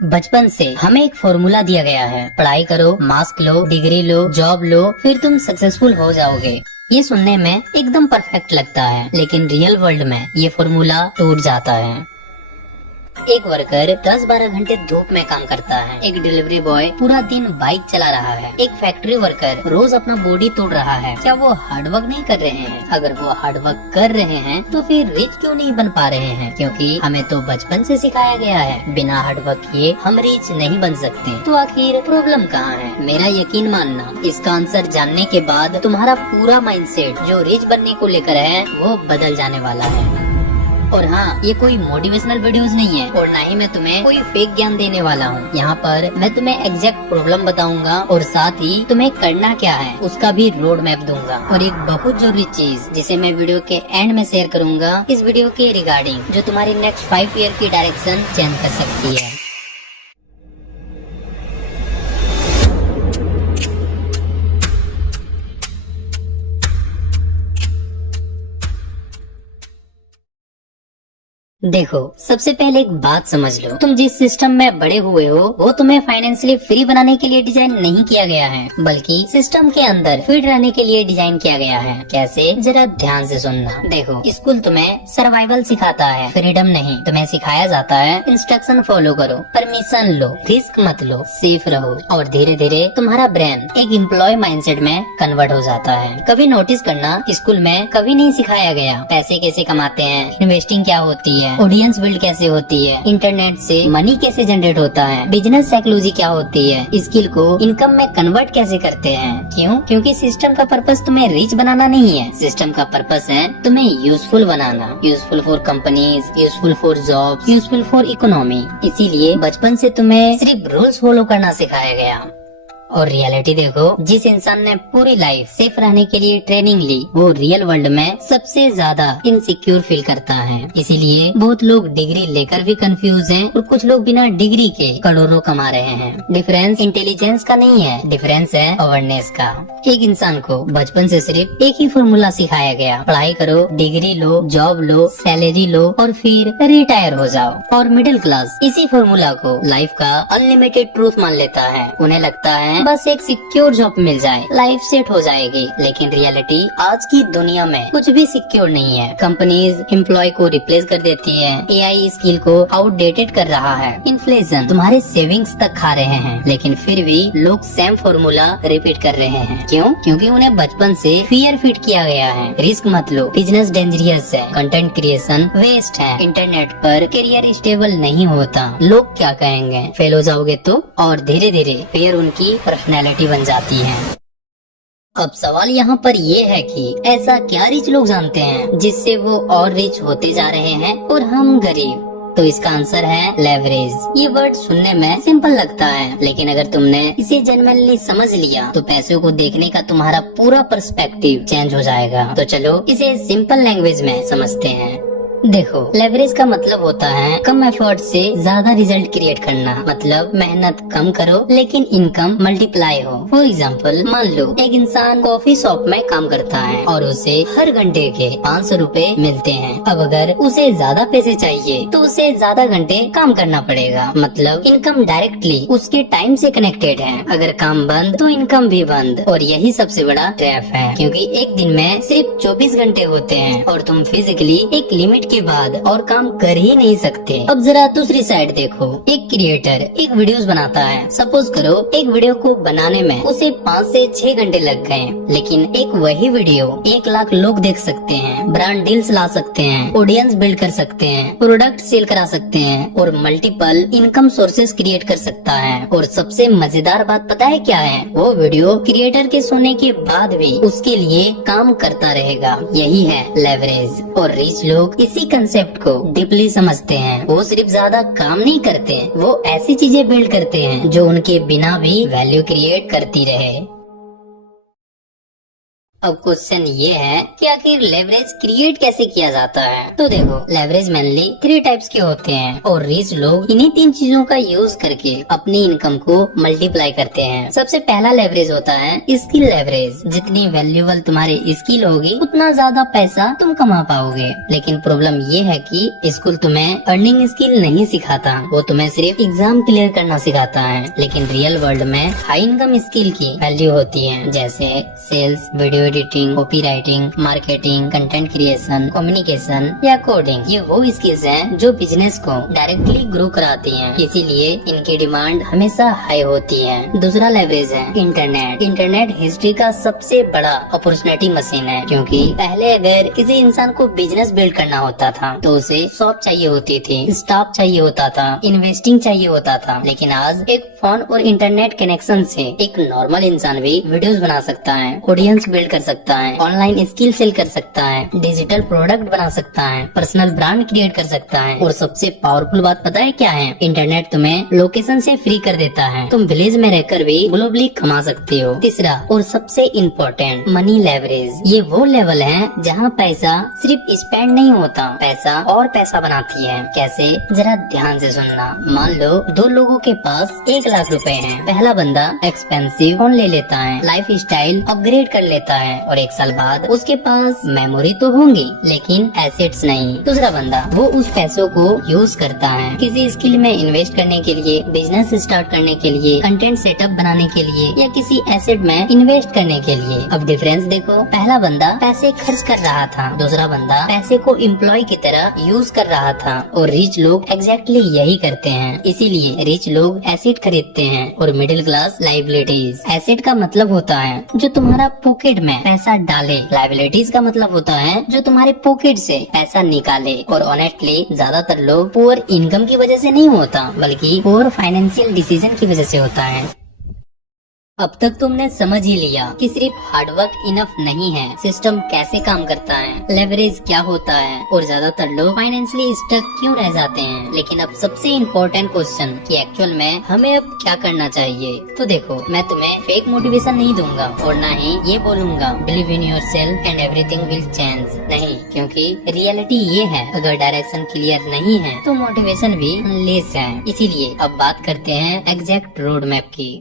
बचपन से हमें एक फॉर्मूला दिया गया है, पढ़ाई करो, मार्क्स लो, डिग्री लो, जॉब लो, फिर तुम सक्सेसफुल हो जाओगे। ये सुनने में एकदम परफेक्ट लगता है, लेकिन रियल वर्ल्ड में ये फॉर्मूला टूट जाता है। एक वर्कर 10-12 घंटे धूप में काम करता है, एक डिलीवरी बॉय पूरा दिन बाइक चला रहा है, एक फैक्ट्री वर्कर रोज अपना बॉडी तोड़ रहा है। क्या वो हार्डवर्क नहीं कर रहे हैं? अगर वो हार्डवर्क कर रहे हैं तो फिर रिच क्यों नहीं बन पा रहे हैं? क्योंकि हमें तो बचपन से सिखाया गया है बिना हार्डवर्क किए हम रिच नहीं बन सकते। तो आखिर प्रॉब्लम कहाँ है? मेरा यकीन मानना, इसका आंसर जानने के बाद तुम्हारा पूरा माइंडसेट जो रिच बनने को लेकर है वो बदल जाने वाला है। और हाँ, ये कोई मोटिवेशनल वीडियोस नहीं है और ना ही मैं तुम्हें कोई फेक ज्ञान देने वाला हूँ। यहाँ पर मैं तुम्हें एग्जैक्ट प्रॉब्लम बताऊंगा और साथ ही तुम्हें करना क्या है उसका भी रोड मैप दूंगा। और एक बहुत जरूरी चीज जिसे मैं वीडियो के एंड में शेयर करूंगा इस वीडियो के रिगार्डिंग, जो तुम्हारी नेक्स्ट 5 ईयर की डायरेक्शन चेंज कर सकती है। देखो, सबसे पहले एक बात समझ लो, तुम जिस सिस्टम में बड़े हुए हो वो तुम्हें फाइनेंशियली फ्री बनाने के लिए डिजाइन नहीं किया गया है, बल्कि सिस्टम के अंदर फिट रहने के लिए डिजाइन किया गया है। कैसे? जरा ध्यान से सुनना। देखो, स्कूल तुम्हें सर्वाइवल सिखाता है, फ्रीडम नहीं। तुम्हें सिखाया जाता है इंस्ट्रक्शन फॉलो करो, परमिशन लो, रिस्क मत लो, सेफ रहो। और धीरे धीरे तुम्हारा ब्रेन एक एम्प्लॉय माइंडसेट में कन्वर्ट हो जाता है। कभी नोटिस करना, स्कूल में कभी नहीं सिखाया गया पैसे कैसे कमाते हैं, इन्वेस्टिंग क्या होती है, ऑडियंस बिल्ड कैसे होती है, इंटरनेट से मनी कैसे जनरेट होता है, बिजनेस साइकोलॉजी क्या होती है, स्किल को इनकम में कन्वर्ट कैसे करते हैं। क्यों? क्योंकि सिस्टम का पर्पस तुम्हें रिच बनाना नहीं है, सिस्टम का पर्पस है तुम्हें useful banana. Useful for companies, useful for job, useful for economy. इसीलिए बचपन से तुम्हें सिर्फ रूल्स फॉलो करना सिखाया गया। और रियलिटी देखो, जिस इंसान ने पूरी लाइफ सेफ रहने के लिए ट्रेनिंग ली वो रियल वर्ल्ड में सबसे ज्यादा इनसिक्योर फील करता है। इसीलिए बहुत लोग डिग्री लेकर भी कंफ्यूज हैं और कुछ लोग बिना डिग्री के करोड़ों कमा रहे हैं। डिफरेंस इंटेलिजेंस का नहीं है, डिफरेंस है अवेयरनेस का। एक इंसान को बचपन से सिर्फ एक ही फॉर्मूला सिखाया गया, पढ़ाई करो, डिग्री लो, जॉब लो, सैलरी लो और फिर रिटायर हो जाओ। और मिडिल क्लास इसी फॉर्मूला को लाइफ का अनलिमिटेड ट्रूथ मान लेता है। उन्हें लगता है बस एक सिक्योर जॉब मिल जाए लाइफ सेट हो जाएगी। लेकिन रियलिटी आज की दुनिया में कुछ भी सिक्योर नहीं है। कंपनीज एम्प्लॉय को रिप्लेस कर देती है, एआई स्किल को आउटडेटेड कर रहा है, इन्फ्लेशन तुम्हारे सेविंग्स तक खा रहे हैं, लेकिन फिर भी लोग सेम फॉर्मूला रिपीट कर रहे हैं। क्यों? क्योंकि उन्हें बचपन से फियर फिट किया गया है। रिस्क मत लो, बिजनेस डेंजरियस है, कंटेंट क्रिएशन वेस्ट है, इंटरनेट पर करियर स्टेबल नहीं होता, लोग क्या कहेंगे, फेल हो जाओगे तो। और धीरे धीरे फिर उनकी पर्सनैलिटी बन जाती है। अब सवाल यहाँ पर ये है कि ऐसा क्या रिच लोग जानते हैं जिससे वो और रिच होते जा रहे हैं और हम गरीब? तो इसका आंसर है लेवरेज। ये वर्ड सुनने में सिंपल लगता है, लेकिन अगर तुमने इसे जेन्युइनली समझ लिया तो पैसों को देखने का तुम्हारा पूरा पर्सपेक्टिव चेंज हो जाएगा। तो चलो इसे सिंपल लैंग्वेज में समझते हैं। देखो, लेवरेज का मतलब होता है कम एफर्ट से ज्यादा रिजल्ट क्रिएट करना। मतलब मेहनत कम करो लेकिन इनकम मल्टीप्लाई हो। फॉर एग्जाम्पल, मान लो एक इंसान कॉफी शॉप में काम करता है और उसे हर घंटे के 500 रुपए मिलते हैं। अब अगर उसे ज्यादा पैसे चाहिए तो उसे ज्यादा घंटे काम करना पड़ेगा। मतलब इनकम डायरेक्टली उसके टाइम से कनेक्टेड है। अगर काम बंद तो इनकम भी बंद। और यही सबसे बड़ा ट्रैप है, क्योंकि एक दिन में सिर्फ 24 घंटे होते हैं और तुम फिजिकली एक लिमिट के बाद और काम कर ही नहीं सकते। अब जरा दूसरी साइड देखो, एक क्रिएटर एक वीडियोस बनाता है। सपोज करो एक वीडियो को बनाने में उसे 5 से 6 घंटे लग गए, लेकिन एक वही वीडियो 1 लाख लोग देख सकते हैं, ब्रांड डील्स ला सकते हैं, ऑडियंस बिल्ड कर सकते हैं, प्रोडक्ट सेल करा सकते हैं और मल्टीपल इनकम सोर्सेस क्रिएट कर सकता है। और सबसे मजेदार बात पता है क्या है? वो वीडियो क्रिएटर के सोने के बाद भी उसके लिए काम करता रहेगा। यही है लेवरेज। और रिच लोग इसी कंसेप्ट को डीपली समझते हैं। वो सिर्फ ज्यादा काम नहीं करते, वो ऐसी चीजें बिल्ड करते हैं जो उनके बिना भी वैल्यू क्रिएट करती रहे। अब क्वेश्चन ये है कि आखिर लेवरेज क्रिएट कैसे किया जाता है। तो देखो, लेवरेज मेनली 3 टाइप्स के होते हैं और रिच लोग इन्हीं 3 चीजों का यूज करके अपनी इनकम को मल्टीप्लाई करते हैं। सबसे पहला लेवरेज होता है स्किल लेवरेज। जितनी वैल्यूएबल तुम्हारी स्किल होगी उतना ज्यादा पैसा तुम कमा पाओगे। लेकिन प्रॉब्लम ये है कि स्कूल तुम्हें अर्निंग स्किल नहीं सिखाता, वो तुम्हें सिर्फ एग्जाम क्लियर करना सिखाता है। लेकिन रियल वर्ल्ड में हाई इनकम स्किल की वैल्यू होती है, जैसे sales, video editing, copy writing, marketing, content creation, communication या कोडिंग। ये वो स्किल्स हैं जो बिजनेस को डायरेक्टली ग्रो कराती हैं, इसीलिए इनकी डिमांड हमेशा हाई होती है। दूसरा लेवरेज है इंटरनेट। इंटरनेट हिस्ट्री का सबसे बड़ा अपॉर्चुनिटी मशीन है, क्योंकि पहले अगर किसी इंसान को बिजनेस बिल्ड करना होता था तो उसे शॉप चाहिए होती थी, स्टाफ चाहिए होता था, इन्वेस्टिंग चाहिए होता था। लेकिन आज एक फोन और इंटरनेट कनेक्शन से एक नॉर्मल इंसान भी वीडियोस बना सकता है, ऑडियंस बिल्ड कर सकता है, ऑनलाइन स्किल सेल कर सकता है, डिजिटल प्रोडक्ट बना सकता है, पर्सनल ब्रांड क्रिएट कर सकता है। और सबसे पावरफुल बात पता है क्या है? इंटरनेट तुम्हें लोकेशन से फ्री कर देता है, तुम विलेज में रहकर भी ग्लोबली कमा सकते हो। तीसरा और सबसे इम्पोर्टेंट, मनी लेवरेज। ये वो लेवल है जहाँ पैसा सिर्फ स्पेंड नहीं होता, पैसा और पैसा बनाती है। कैसे? जरा ध्यान से सुनना। मान लो 2 लोगों के पास 1 लाख रुपए हैं। पहला बंदा एक्सपेंसिव फोन ले लेता है, लाइफ स्टाइल अपग्रेड कर लेता है और 1 साल बाद उसके पास मेमोरी तो होंगी लेकिन एसेट्स नहीं। दूसरा बंदा वो उस पैसों को यूज करता है किसी स्किल में इन्वेस्ट करने के लिए, बिजनेस स्टार्ट करने के लिए, कंटेंट सेटअप बनाने के लिए या किसी एसेट में इन्वेस्ट करने के लिए। अब डिफरेंस देखो, पहला बंदा पैसे खर्च कर रहा था, दूसरा बंदा पैसे को एम्प्लॉय की तरह यूज कर रहा था। और रिच लोग एग्जैक्टली यही करते हैं, इसीलिए रिच लोग एसेट खरीदते हैं और मिडिल क्लास लाइबिलिटीज। एसेट का मतलब होता है जो तुम्हारा पॉकेट में पैसा डाले, लाइबिलिटीज का मतलब होता है जो तुम्हारे पॉकेट से पैसा निकाले। और ऑनेस्टली ज्यादातर लोग पुअर इनकम की वजह से नहीं होता, बल्कि पुअर फाइनेंशियल डिसीजन की वजह से होता है। अब तक तुमने समझ ही लिया कि सिर्फ हार्डवर्क इनफ नहीं है, सिस्टम कैसे काम करता है, लेवरेज क्या होता है और ज्यादातर लोग फाइनेंशियली स्टक क्यों रह जाते हैं। लेकिन अब सबसे इम्पोर्टेंट क्वेश्चन कि एक्चुअल में हमें अब क्या करना चाहिए। तो देखो, मैं तुम्हें फेक मोटिवेशन नहीं दूंगा और ना ही ये बोलूंगा believe in yourself and everything will change. नहीं, क्योंकि रियलिटी ये है, अगर डायरेक्शन क्लियर नहीं है तो मोटिवेशन भी लेस है। इसीलिए अब बात करते हैं एग्जैक्ट रोड मैप की।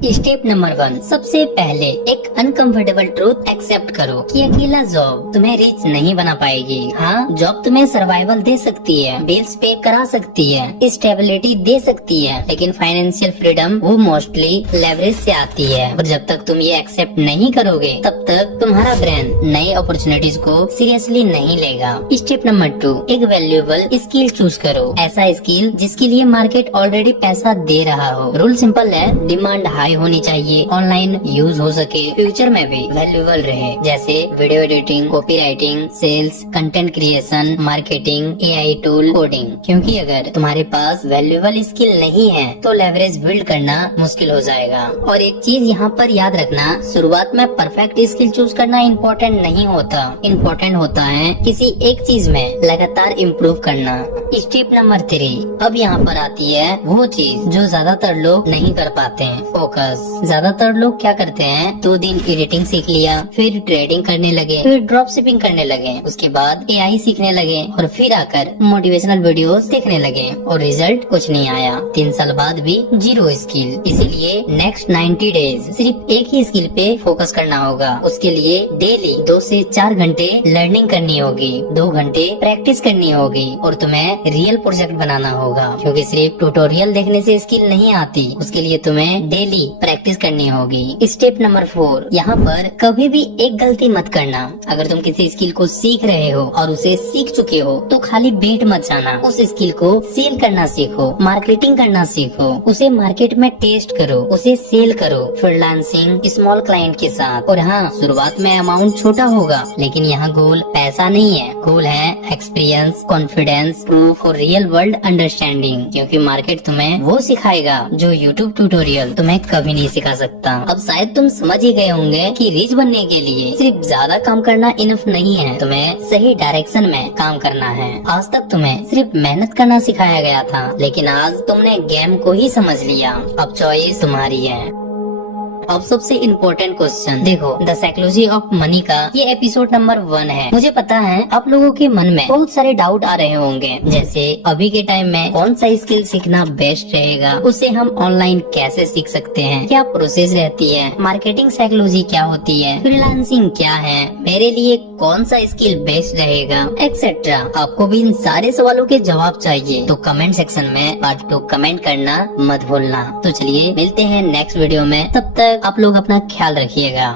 स्टेप नंबर 1, सबसे पहले एक अनकंफर्टेबल ट्रूथ एक्सेप्ट करो कि अकेला जॉब तुम्हें रिच नहीं बना पाएगी। हाँ, जॉब तुम्हें सर्वाइवल दे सकती है, बिल्स पे करा सकती है, स्टेबिलिटी दे सकती है, लेकिन फाइनेंशियल फ्रीडम वो मोस्टली लेवरेज से आती है। और जब तक तुम ये एक्सेप्ट नहीं करोगे तब तक तुम्हारा ब्रेन नई अपॉर्चुनिटीज को सीरियसली नहीं लेगा। स्टेप नंबर 2, एक वैल्यूएबल स्किल चूज करो, ऐसा स्किल जिसके लिए मार्केट ऑलरेडी पैसा दे रहा हो। रूल सिंपल है, डिमांड हाई होनी चाहिए, ऑनलाइन यूज हो सके, फ्यूचर में भी वैल्यूएबल रहे, जैसे video editing, copy writing, sales, content creation, marketing, AI tool, coding. क्योंकि अगर तुम्हारे पास वैल्यूएबल स्किल नहीं है तो लेवरेज बिल्ड करना मुश्किल हो जाएगा। और एक चीज यहाँ पर याद रखना, शुरुआत में परफेक्ट स्किल चूज करना इम्पोर्टेंट नहीं होता, इम्पोर्टेंट होता है किसी एक चीज में लगातार इम्प्रूव करना। स्टेप नंबर 3, अब यहाँ पर आती है वो चीज जो ज्यादातर लोग नहीं कर पाते हैं, फोकस। ज्यादातर लोग क्या करते हैं, 2 दिन एडिटिंग सीख लिया, फिर ट्रेडिंग करने लगे, फिर ड्रॉप शिपिंग करने लगे, उसके बाद एआई सीखने लगे और फिर आकर मोटिवेशनल वीडियोस देखने लगे और रिजल्ट कुछ नहीं आया। 3 साल बाद भी 0 स्किल। इसीलिए नेक्स्ट 90 डेज सिर्फ एक ही स्किल पे फोकस करना होगा। उसके लिए डेली 2 से 4 घंटे लर्निंग करनी होगी, 2 घंटे प्रैक्टिस करनी होगी और तुम्हें रियल प्रोजेक्ट बनाना होगा, क्योंकि सिर्फ ट्यूटोरियल देखने से स्किल नहीं आती, उसके लिए तुम्हें डेली प्रैक्टिस करनी होगी। स्टेप नंबर 4, यहाँ पर कभी भी एक गलती मत करना। अगर तुम किसी स्किल को सीख रहे हो और उसे सीख चुके हो तो खाली बेट मत जाना, उस स्किल को सेल करना सीखो, मार्केटिंग करना सीखो, उसे मार्केट में टेस्ट करो, उसे सेल करो, फ्रीलांसिंग, स्मॉल क्लाइंट के साथ। और हाँ, शुरुआत में अमाउंट छोटा होगा, लेकिन यहाँ गोल पैसा नहीं है, गोल है एक्सपीरियंस, कॉन्फिडेंस, प्रूफ और रियल वर्ल्ड अंडरस्टैंडिंग। क्योंकि मार्केट तुम्हें वो सिखाएगा जो यूट्यूब ट्यूटोरियल तुम्हें कभी नहीं सिखा सकता। अब शायद तुम समझ ही गए होंगे कि रिच बनने के लिए सिर्फ ज्यादा काम करना इनफ नहीं है, तुम्हें सही डायरेक्शन में काम करना है। आज तक तुम्हें सिर्फ मेहनत करना सिखाया गया था, लेकिन आज तुमने गेम को ही समझ लिया। अब चॉइस तुम्हारी है। अब सबसे इम्पोर्टेंट क्वेश्चन देखो, द साइकोलॉजी ऑफ मनी का ये एपिसोड नंबर 1 है। मुझे पता है आप लोगों के मन में बहुत सारे डाउट आ रहे होंगे, जैसे अभी के टाइम में कौन सा स्किल सीखना बेस्ट रहेगा, उसे हम ऑनलाइन कैसे सीख सकते हैं, क्या प्रोसेस रहती है, मार्केटिंग साइकोलॉजी क्या होती है, फ्रीलांसिंग क्या है, मेरे लिए कौन सा स्किल बेस्ट रहेगा, एक्सेट्रा। आपको भी इन सारे सवालों के जवाब चाहिए तो कमेंट सेक्शन में पार्ट 2 कमेंट करना मत भूलना। तो चलिए मिलते हैं नेक्स्ट वीडियो में, तब तक आप लोग अपना ख्याल रखिएगा।